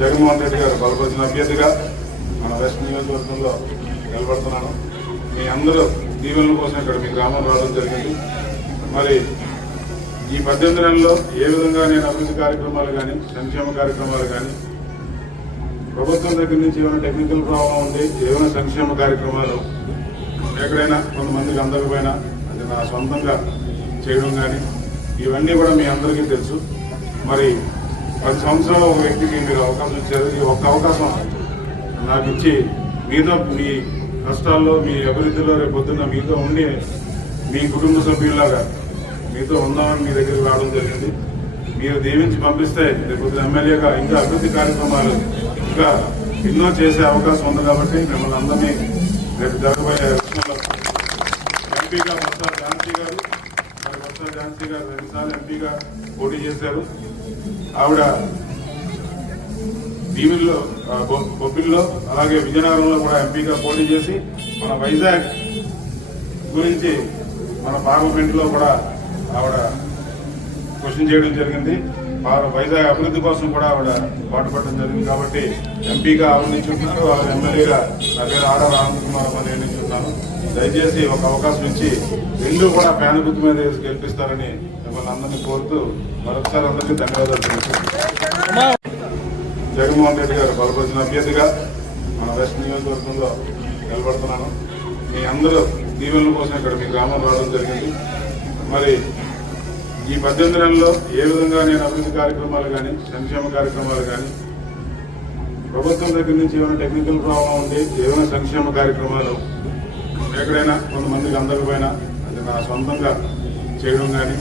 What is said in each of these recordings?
జగన్మోహన్ రెడ్డి గారు బలపరిచిన అభ్యర్థిగా మన వెస్ట్ నియోజకవర్గంలో నిలబడుతున్నాను. మీ అందరూ దీవెనల కోసం ఇక్కడ మీ గ్రామం రావడం జరిగింది. మరి ఈ పద్దెనిమిది నెలల్లో ఏ విధంగా నేను అభివృద్ధి కార్యక్రమాలు కానీ సంక్షేమ కార్యక్రమాలు కానీ ప్రభుత్వం దగ్గర నుంచి ఏమైనా టెక్నికల్ ప్రాబ్లం ఉంది ఏమైనా సంక్షేమ కార్యక్రమాలు ఎక్కడైనా కొంతమందికి అందకపోయినా అది నా సొంతంగా చేయడం కానీ ఇవన్నీ కూడా మీ అందరికీ తెలుసు. మరి పది సంవత్సరాలు ఒక వ్యక్తికి మీరు అవకాశం ఇచ్చారు. ఈ ఒక్క అవకాశం నాకు ఇచ్చి మీతో మీ కష్టాల్లో మీ అభివృద్ధిలో రేపు పొద్దున్న మీతో ఉండి మీ కుటుంబ సభ్యులాగా మీతో ఉందామని మీ దగ్గరికి రావడం జరిగింది. మీరు దీవించి పంపిస్తే రేపు పొద్దున్న ఎమ్మెల్యేగా ఇంకా అభివృద్ధి కార్యక్రమాలు ఇంకా ఎన్నో చేసే అవకాశం ఉంది కాబట్టి మిమ్మల్ని అందరినీ రేపు జరగబోయే ఎలక్షన్లో ఎంపీగా మొత్తం గాంధీ గారు మరి ఝాన్సీ గారు రెండుసార్లు ఎంపీగా పోటీ చేశారు. ఆవిడ భీమిల్లో బొ- బొబ్బిల్లో అలాగే విజయనగరంలో కూడా ఎంపీగా పోటీ చేసి మన వైజాగ్ గురించి మన పార్లమెంట్లో కూడా ఆవిడ క్వశ్చన్ చేయడం జరిగింది. వైజాగ్ అభివృద్ధి కోసం కూడా ఆవిడ పాటుపడడం జరిగింది. కాబట్టి ఎంపీగా ఆవిడ ఆవిడ ఎమ్మెల్యేగా నా పేరు ఆడవ రామకుమార్ అని నిల్చుంటున్నాను. దయచేసి ఒక అవకాశం ఇచ్చి రెండు కూడా ఫ్యాన్ గుర్తు మీద వేసి గెలిపిస్తారని మిమ్మల్ని అందరినీ కోరుతూ మరొకసారి అందరికీ ధన్యవాదాలు తెలుపుతున్నాను. జగన్మోహన్ రెడ్డి గారు బలపరిచిన అభ్యర్థిగా మన వెస్ట్ నియోజకవర్గంలో నిలబడుతున్నాను. మీ అందరూ దీవెనల కోసం ఇక్కడ మీ గ్రామం రావడం జరిగింది. మరి ఈ పద్దెనిమిది నెలల్లో ఏ విధంగా నేను అభివృద్ధి కార్యక్రమాలు కానీ సంక్షేమ కార్యక్రమాలు కానీ ప్రభుత్వం దగ్గర నుంచి ఏమైనా టెక్నికల్ ప్రాబ్లం ఉంది ఏమైనా సంక్షేమ కార్యక్రమాలు ఎక్కడైనా కొంతమందికి అందకపోయినా అది నా సొంతంగా చేయడం కానీ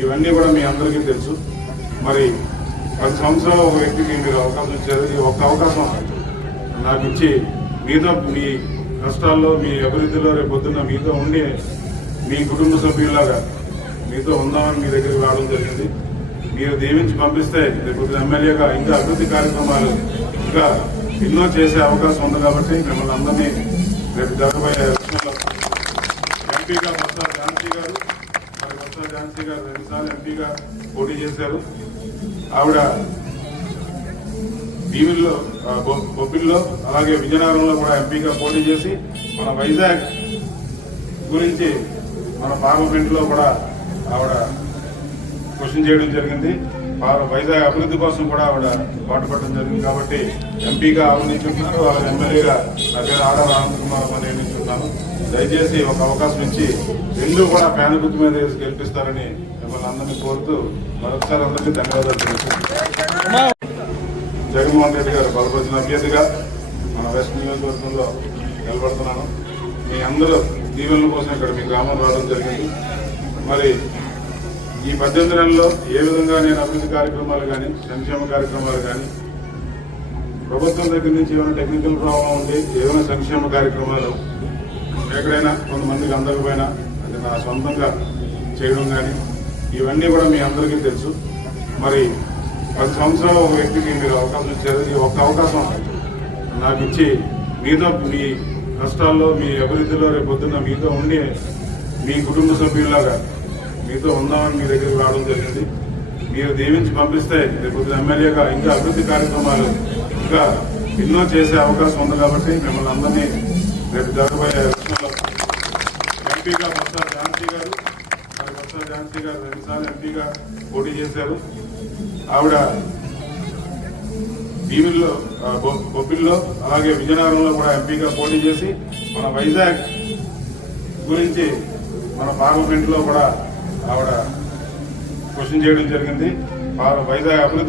ఇవన్నీ కూడా మీ అందరికీ తెలుసు. మరి పది సంవత్సరాలు ఒక వ్యక్తికి మీరు అవకాశం ఇచ్చారు ఈ ఒక్క అవకాశం నాకు ఇచ్చి మీతో మీ కష్టాల్లో మీ అభివృద్ధిలో రేపు పొద్దున్న మీతో ఉండి మీ కుటుంబ సభ్యులాగా మీతో ఉందామని మీ దగ్గరికి రావడం జరిగింది. మీరు దీవించి పంపిస్తే రేపు ఎమ్మెల్యేగా ఇంకా అభివృద్ధి కార్యక్రమాలు ఇంకా ఎన్నో చేసే అవకాశం ఉంది కాబట్టి మిమ్మల్ని అందరినీ రేపు జరగబోయే ఎంపీగా బొత్స ఝాన్సీ గారు మరి బొత్స ఝాన్సీ గారు రెండుసార్లు ఎంపీగా పోటీ చేశారు. ఆవిడ భీమిల్లో బొ- బొబ్బిల్లో అలాగే విజయనగరంలో కూడా ఎంపీగా పోటీ చేసి మన వైజాగ్ గురించి మన పార్లమెంట్లో కూడా ఆవిడ క్వశ్చన్ చేయడం జరిగింది. వారు వైజాగ్ అభివృద్ధి కోసం కూడా ఆవిడ పాటుపడడం జరిగింది. కాబట్టి ఎంపీగా ఆవిడ వాళ్ళ ఎమ్మెల్యేగా నా పేరు ఆడ రామకుమార్ అని దయచేసి ఒక అవకాశం ఇచ్చి రెండు కూడా ఫ్యాన్ గుర్తు మీద వేసి గెలిపిస్తారని మిమ్మల్ని అందరినీ కోరుతూ మరొకసారి అందరికీ ధన్యవాదాలు తెలుపుతున్నాను. జగన్మోహన్ రెడ్డి గారు బలపరిచిన అభ్యర్థిగా మన వెస్ట్ నియోజకవర్గంలో నిలబడుతున్నాను. మీ అందరూ దీవెనల కోసం ఇక్కడ మీ గ్రామం రావడం జరిగింది. మరి ఈ పద్దెనిమిది నెలల్లో ఏ విధంగా నేను అభివృద్ధి కార్యక్రమాలు కానీ సంక్షేమ కార్యక్రమాలు కానీ ప్రభుత్వం దగ్గర నుంచి ఏమైనా టెక్నికల్ ప్రాబ్లం ఉంది ఏమైనా సంక్షేమ కార్యక్రమాలు ఎక్కడైనా కొంతమందికి అందకపోయినా అది నా సొంతంగా చేయడం కానీ ఇవన్నీ కూడా మీ అందరికీ తెలుసు. మరి పది సంవత్సరాలు ఒక వ్యక్తికి మీరు అవకాశం ఇచ్చారు. ఈ ఒక్క అవకాశం నాకు ఇచ్చి మీతో మీ కష్టాల్లో మీ అభివృద్ధిలో రేపు పొద్దున్న మీతో ఉండి మీ కుటుంబ సభ్యుల్లాగా మీతో ఉందామని మీ దగ్గరికి రావడం జరిగింది. మీరు దీవించి పంపిస్తే రేపు ఎమ్మెల్యేగా ఇంకా అభివృద్ధి కార్యక్రమాలు ఇంకా ఎన్నో చేసే అవకాశం ఉంది కాబట్టి మిమ్మల్ని అందరినీ రేపు జరగబోయే ఎలక్షన్లో ఎంపీగా బొత్స ఝాన్సీ గారు మరి బొత్స ఝాన్సీ గారు రెండుసార్లు ఎంపీగా పోటీ చేశారు. ఆవిడ భీమిల్లో బొ- బొబ్బిల్లో అలాగే విజయనగరంలో కూడా ఎంపీగా పోటీ చేసి మన వైజాగ్ గురించి మన పార్లమెంట్లో కూడా ఆవిడ క్వశ్చన్ చేయడం జరిగింది. వారు వైజాగ్ అభివృద్ధి